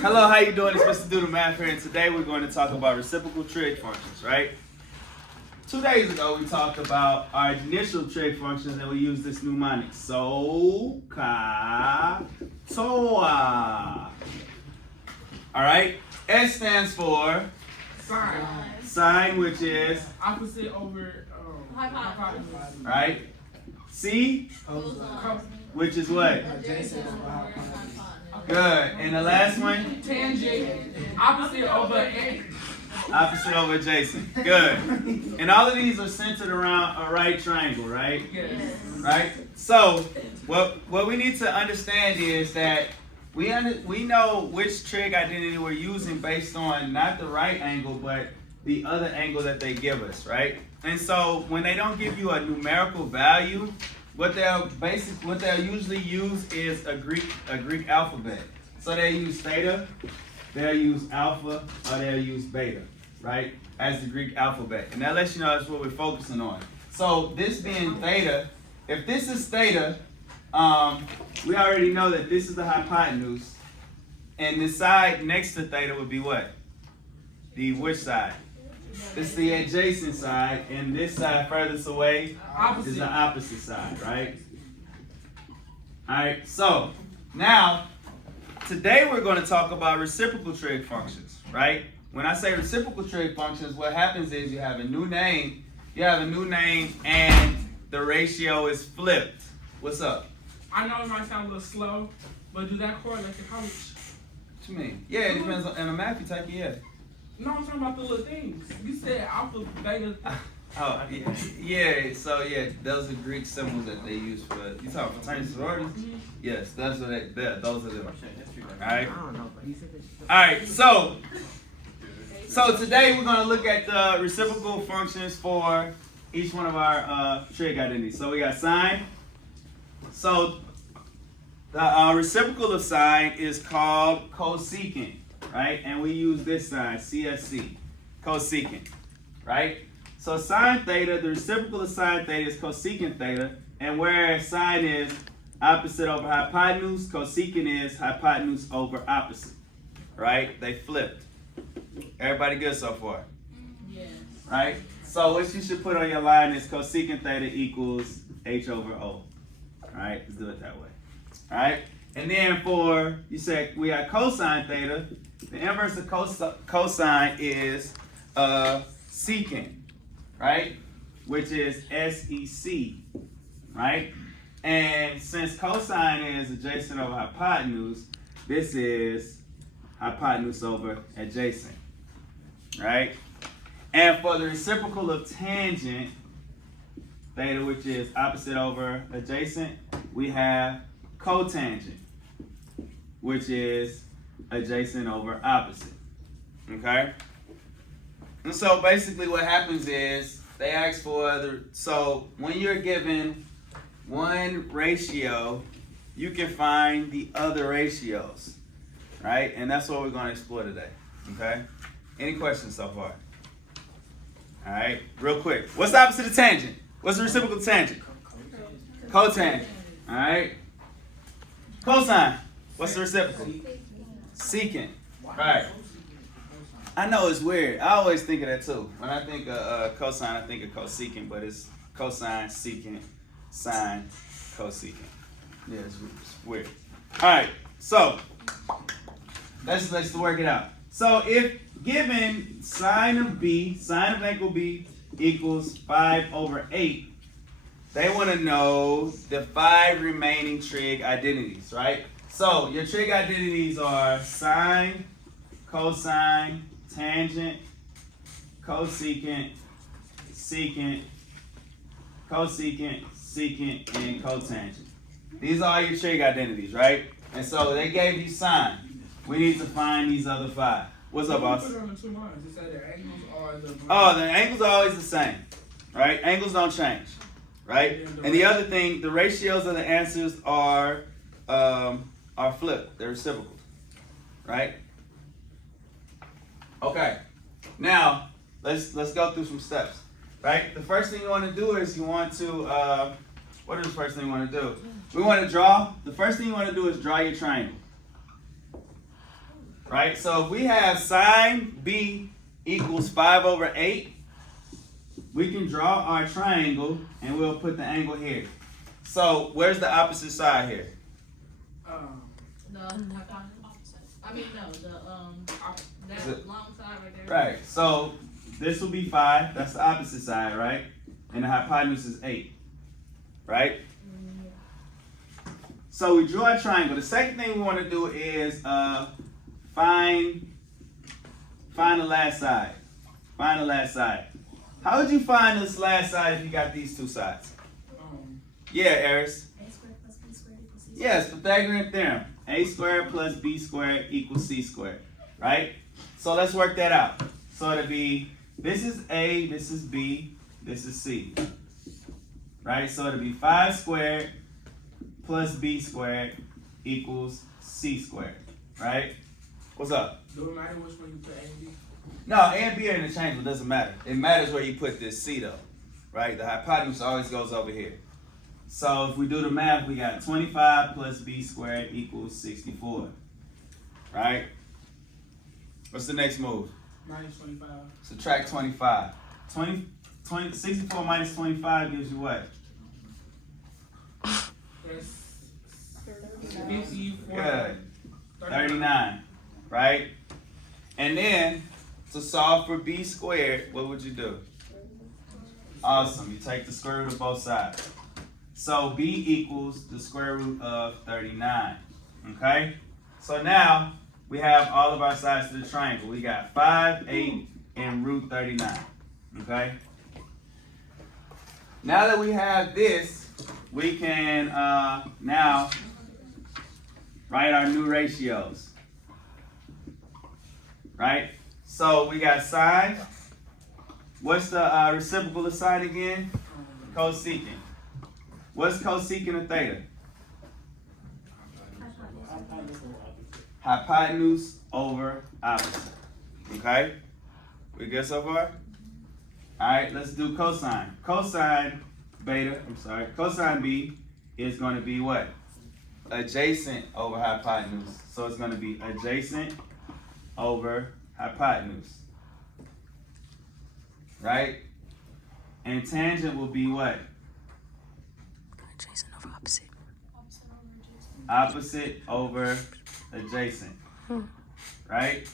Hello, how you doing? It's Mr. Do the Math here, and today we're going to talk about reciprocal trig functions, right? 2 days ago, we talked about our initial trig functions, and we used this mnemonic. So, ka, toa. All right? S stands for Sine. Sine, which is Opposite over hypotenuse. right? C, which is what? Adjacent. Good. And the last one? Tangent. Opposite over Opposite over adjacent. Good. And all of these are centered around a right triangle, right? Yes. Right? So, what we need to understand is that we know which trig identity we're using based on not the right angle, but the other angle that they give us, right? And so, when they don't give you a numerical value, what they'll usually use is a Greek alphabet. So they use theta, they'll use alpha, or they'll use beta, right? As the Greek alphabet. And that lets you know that's what we're focusing on. So this being theta, if this is theta, we already know that this is the hypotenuse. And the side next to theta would be what? The which side? This is the adjacent side, and this side furthest away is the opposite side, right? Alright, so now, today we're going to talk about reciprocal trig functions, right? When I say reciprocal trig functions, what happens is you have a new name, and the ratio is flipped. What's up? I know it might sound a little slow, but do that correlate to college? What you mean? Yeah, it depends on, in a math you take it, yeah. No, I'm talking about the little things. You said alpha, beta. Oh, yeah, so yeah, those are Greek symbols that they use for, you talking fraternity sororities? Mm-hmm. Yes, that's what those are them. Alright? Alright, so today we're going to look at the reciprocal functions for each one of our trig identities. So we got sine. So the reciprocal of sine is called cosecant, right? And we use this sign, CSC, cosecant, right? So sine theta, the reciprocal of sine theta is cosecant theta, and whereas sine is opposite over hypotenuse, cosecant is hypotenuse over opposite, right? They flipped. Everybody good so far? Yes. Right? So what you should put on your line is cosecant theta equals H over O. All right? Let's do it that way. All right? And then for, you said we got cosine theta. The inverse of cosine is secant, right? Which is SEC, right? And since cosine is adjacent over hypotenuse, this is hypotenuse over adjacent, right? And for the reciprocal of tangent, theta, which is opposite over adjacent, we have cotangent, which is adjacent over opposite, okay? And so basically what happens is they ask for so when you're given one ratio, you can find the other ratios, right? And that's what we're going to explore today, okay? Any questions so far? All right, real quick. What's the opposite of tangent? What's the reciprocal of tangent? Cotangent, all right? Cosine, what's the reciprocal? Secant, right? I know it's weird. I always think of that too. When I think of cosine, I think of cosecant, but it's cosine, secant, sine, cosecant. Yeah, it's weird. All right, so let's work it out. So if given sine of B, sine of angle B equals 5 over 8, they want to know the 5 remaining trig identities, right? So your trig identities are sine, cosine, tangent, cosecant, secant, cosecant, secant, and cotangent. These are your trig identities, right? And so they gave you sine. We need to find these other 5. What's up, boss? Put it on the 2 lines. It said the angles are the. Oh, the angles are always the same, right? Angles don't change, right? And the other thing, the ratios of the answers are flipped. They're reciprocal, right? Okay. Now let's go through some steps, right? The first thing you want to do is you want to what is the first thing you want to do? We want to draw. The first thing you want to do is draw your triangle. right? So if we have sine B equals 5 over 8, we can draw our triangle and we'll put the angle here. So where's the opposite side here? That long side right there. Right, so this will be 5, that's the opposite side, right? And the hypotenuse is 8, right? So we drew our triangle. The second thing we want to do is find the last side. Find the last side. How would you find this last side if you got these two sides? Yeah, Eris. A squared plus B squared equals C squared. Yes, Pythagorean theorem. A squared plus B squared equals C squared, right? So let's work that out. So it'll be, this is A, this is B, this is C, right? So it'll be 5 squared plus B squared equals C squared, right? What's up? Do it matter which one you put A and B? No, A and B are interchangeable, it doesn't matter. It matters where you put this C though, right? The hypotenuse always goes over here. So if we do the math, we got 25 plus B squared equals 64, right? What's the next move? Minus 25. Subtract 25. 64 minus 25 gives you what? That's 54. Good. 39, right? And then, to solve for B squared, what would you do? Awesome, you take the square root of both sides. So B equals the square root of 39, okay? So now, we have all of our sides to the triangle. We got 5, 8, and root 39, okay? Now that we have this, we can now write our new ratios, right? So we got sine. What's the reciprocal of sine again? Cosecant. What's cosecant of theta? Hypotenuse over opposite. Okay? We good so far? Alright, let's do cosine. Cosine B is going to be what? Adjacent over hypotenuse. So it's going to be adjacent over hypotenuse. Right? And tangent will be what? Adjacent over opposite. Opposite over adjacent. Right?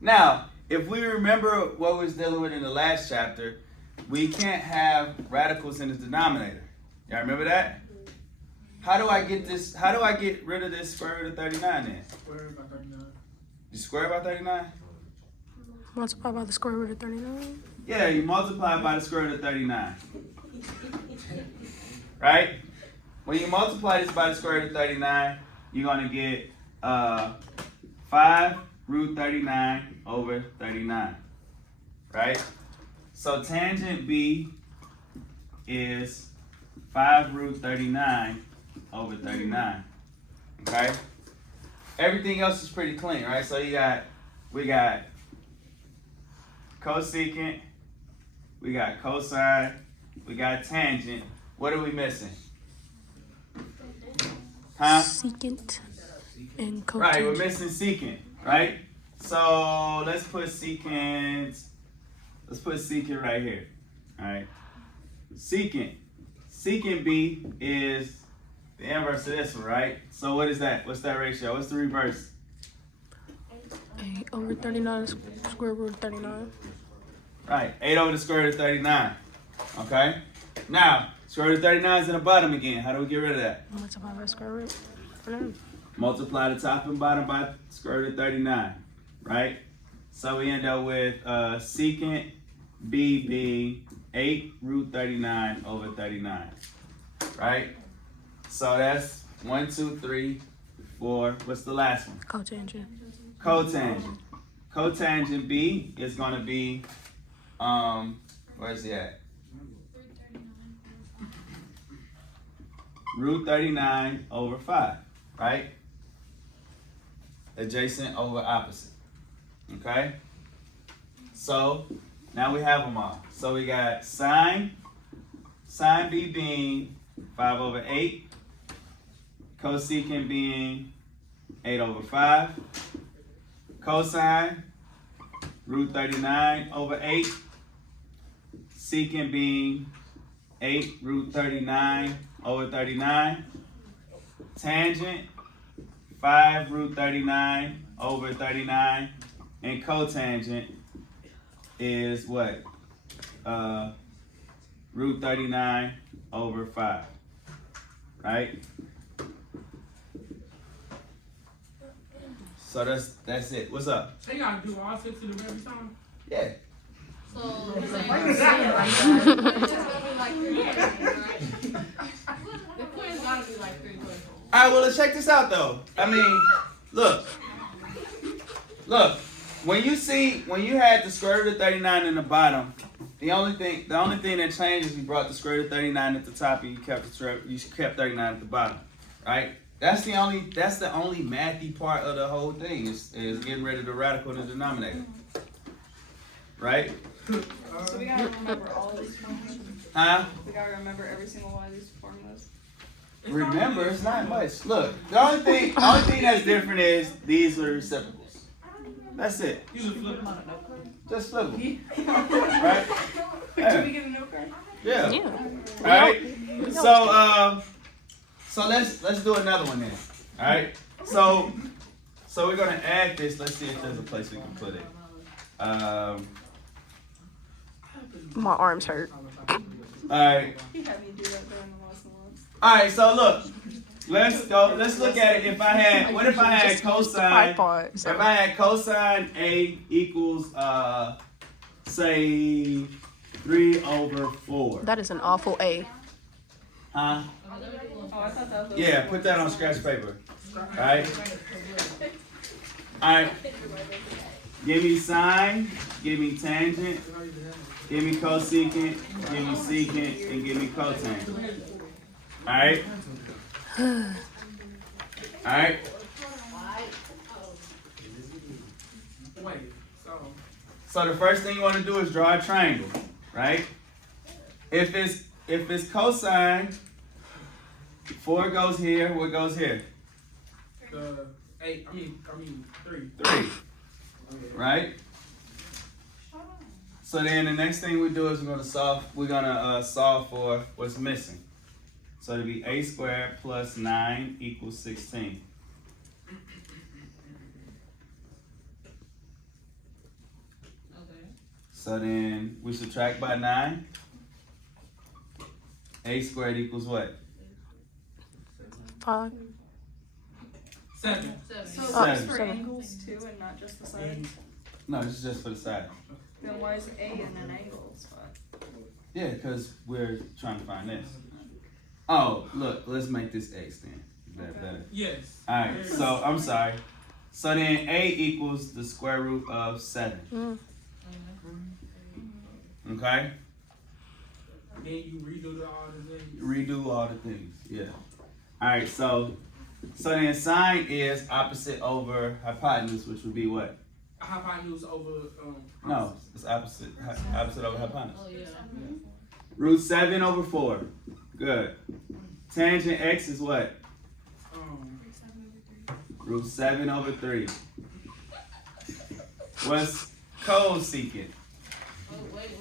Now, if we remember what we was dealing with in the last chapter, we can't have radicals in the denominator. Y'all remember that? How do I get this? How do I get rid of this square root of 39 then? Square by 39. You square by 39? Multiply by the square root of 39. Yeah, you multiply by the square root of 39. Right? When you multiply this by the square root of 39, you're going to get 5 root 39 over 39. Right? So tangent B is 5 root 39 over 39. Okay? Everything else is pretty clean, right? So we got cosecant, we got cosine, we got tangent. What are we missing? Huh? Secant and cotangent. Right, we're missing secant, right? So let's put secant right here. Alright. Secant B is the inverse of this one, right? So what is that? What's that ratio? What's the reverse? 8 over 39 square root of 39. Right, 8 over the square root of 39. Okay? Now, square root of 39 is in the bottom again. How do we get rid of that? Multiply by square root. Multiply the top and bottom by square root of 39. Right? So we end up with secant B being 8 root 39 over 39. Right? So that's 1, 2, 3, 4. What's the last one? Cotangent. Cotangent. Cotangent B is going to be, where's he at? Root 39 over 5, right? Adjacent over opposite. Okay? So, now we have them all. So we got sine B being 5 over 8. Cosecant being 8 over 5. cosine, root 39 over 8. Secant being 8 root 39 over 39. Tangent, 5 root 39 over 39. And cotangent is what? Root 39 over 5. Right? So that's it. What's up? They gotta do all 6 of them every time. Yeah. So you're saying it's gonna be like 3 questions, right? The quiz gotta be like 3 questions. All right, well, let's check this out, though. I mean, look. When you had the square root of 39 in the bottom, the only thing that changed is you brought the square root of 39 at the top and you kept 39 at the bottom, right? That's the only mathy part of the whole thing is getting rid of the radical in the denominator, right? So we gotta remember all of these formulas? Huh? We gotta remember every single one of these formulas? Remember, it's not much. Look, the only thing that's different is these are reciprocals. That's it. You just flip them. Just flip them. Right? Did we get a note card? Yeah. Yeah. All right. So let's do another one then. All right. So we're gonna add this. Let's see if there's a place we can put it. My arms hurt. All right. He had me do that during the lesson once. All right. So look. Let's go. Let's look at it. If I had cosine? If I had cosine A equals say 3 over 4. That is an awful A. Huh? Oh, I thought that was Yeah. Put that on scratch paper. All right. All right. Give me sine. Give me tangent. Give me cosecant. Give me secant, and give me cotangent. All right. Alright. Wait, So the first thing you want to do is draw a triangle, right? If it's cosine, 4 goes here, what goes here? the 8, I mean 3. 3. Right? So then the next thing we do is we're gonna solve for what's missing. So it'll be a squared plus 9 equals 16. Okay. So then we subtract by 9. A squared equals what? 5. 7. So it's Seven. just for 7. angles too and not just the sides? No, this is just for the side. Then why is A in an angle spot? Yeah, because we're trying to find this. Oh, look, let's make this x then. Is that better? Yes. Alright, so I'm sorry. So then A equals the square root of 7. Okay? Then you redo all the things. Redo all the things. Yeah. Alright, so then sine is opposite over hypotenuse, which would be what? Hypotenuse over No, it's opposite over hypotenuse. Oh yeah. Root 7 over 4. Good. Tangent x is what? Root 7 over 3. What's cosecant? Oh wait.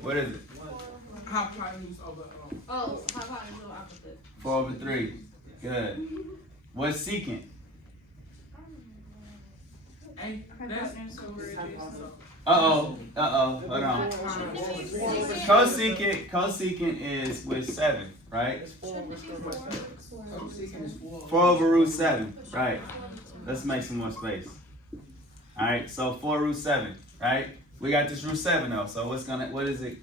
What is it? hypotenuse over Oh, hypotenuse over opposite. 4 over 3. Good. What's secant? A. That's Hypotenuse over adjacent. Hold on. Cosecant is with 7, right? 4 over root 7, right? Let's make some more space. Alright, so 4 root 7, right? We got this root 7 though, so what is it?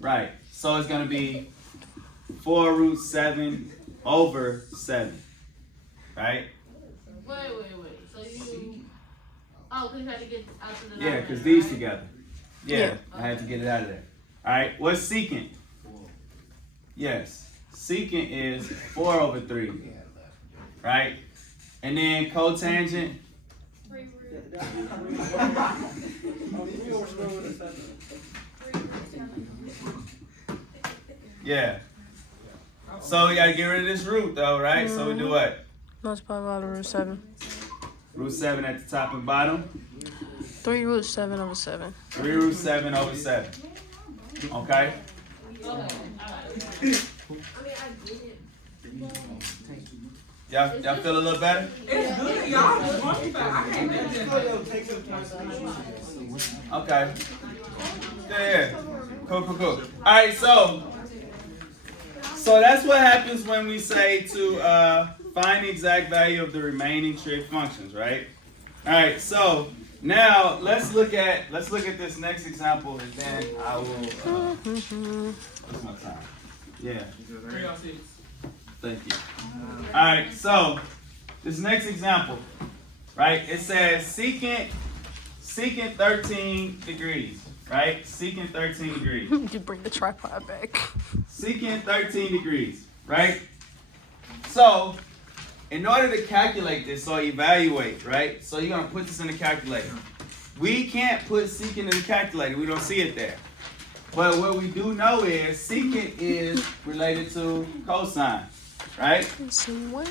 Right, so it's gonna be 4 root 7 over 7, right? Wait. So you. Oh, because you had to get out to the. Yeah, because these together. Yeah, I had to get it out of there. Alright, what's secant? Yes, secant is 4 over 3, right? And then cotangent? Yeah. So we gotta get rid of this root though, right? So we do what? Multiply by the root 7. Root 7 at the top and bottom. 3 root 7 over 7. 3 root 7 over 7. Okay? Y'all feel a little better? It's good, y'all. Just want me back. I can't do that. Okay. Yeah. Cool. Alright, so that's what happens when we say to find the exact value of the remaining trig functions, right? Alright, so now let's look at this next example and then I will what's my time? Yeah. 306. Thank you. Alright, so this next example, right? It says secant 13 degrees, right? Secant 13 degrees. You bring the tripod back. Secant 13 degrees, right? So, in order to calculate this or evaluate, right? So you're gonna put this in the calculator. We can't put secant in the calculator. We don't see it there. But what we do know is secant is related to cosine, right? So 1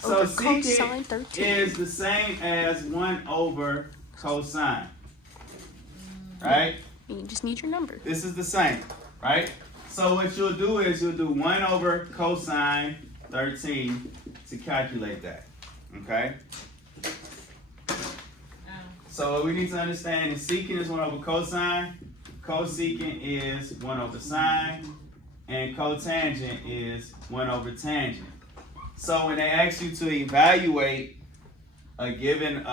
So over cosine secant 13. is the same as 1 over cosine, right? You just need your number. This is the same, right? So what you'll do is you'll do 1 over cosine 13 to calculate that, okay? So what we need to understand is secant is 1 over cosine, cosecant is 1 over sine, and cotangent is 1 over tangent. So when they ask you to evaluate a given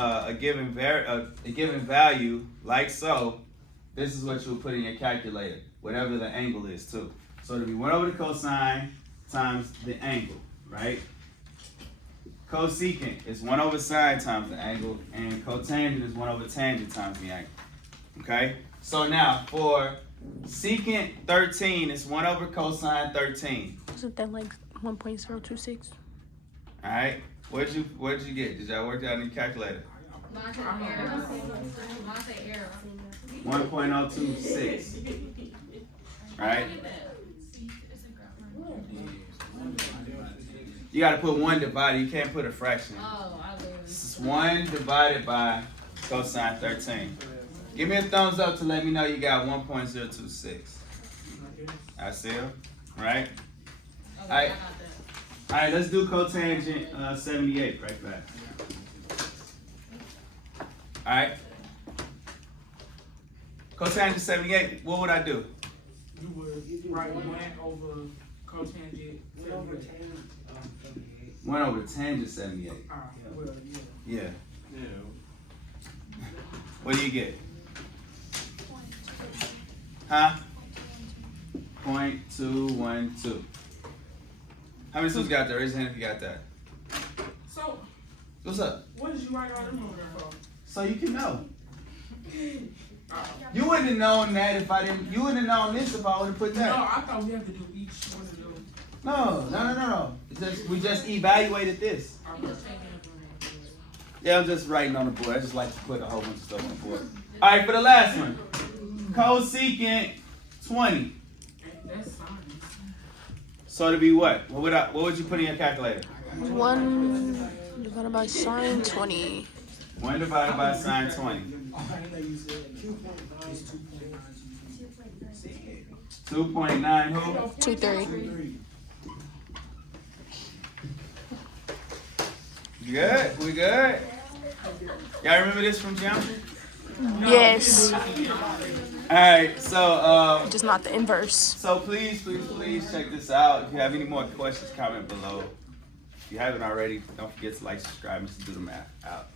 value, like so, this is what you'll put in your calculator, whatever the angle is too. So it'll be 1 over the cosine times the angle, right? Cosecant is 1 over sine times the angle, and cotangent is 1 over tangent times the angle. Okay? So now for secant 13, it's 1 over cosine 13. Isn't that like 1.026? Alright? What'd you get? Did y'all work that out in your calculator? Mine said error. Mine said error. 1.026. Right? You gotta put 1 divided, you can't put a fraction. Oh, I will. This is 1 divided by cosine 13. Give me a thumbs up to let me know you got 1.026. I see it, right? Okay, Alright. I got that. Alright, let's do cotangent 78 right back. Alright. Cotangent 78, what would I do? You would write 1 over cotangent 78. 1 over tangent 78. Well, yeah. Yeah. What do you get? Huh? 0.212. How many students got that? Raise your hand if you got that. So, What's up? what did you write all them over there for? So you can know. You wouldn't have known that if I didn't. You wouldn't have known this if I would have put No, that. I thought we had to do each one of them. No. We just evaluated this. I You just taking it from there. Yeah, I'm just writing on the board. I just like to put a whole bunch of stuff on the board. All right, for the last one, cosecant 20. That's science. So it'd be what? What would you put in your calculator? 1 divided by sine 20. 1 divided by sine 20. 2.9 who? 230. Good? We good? Y'all remember this from geometry? Yes. Alright, so Just not the inverse. so please check this out. If you have any more questions, comment below. If you haven't already, don't forget to like, subscribe, and do the math out.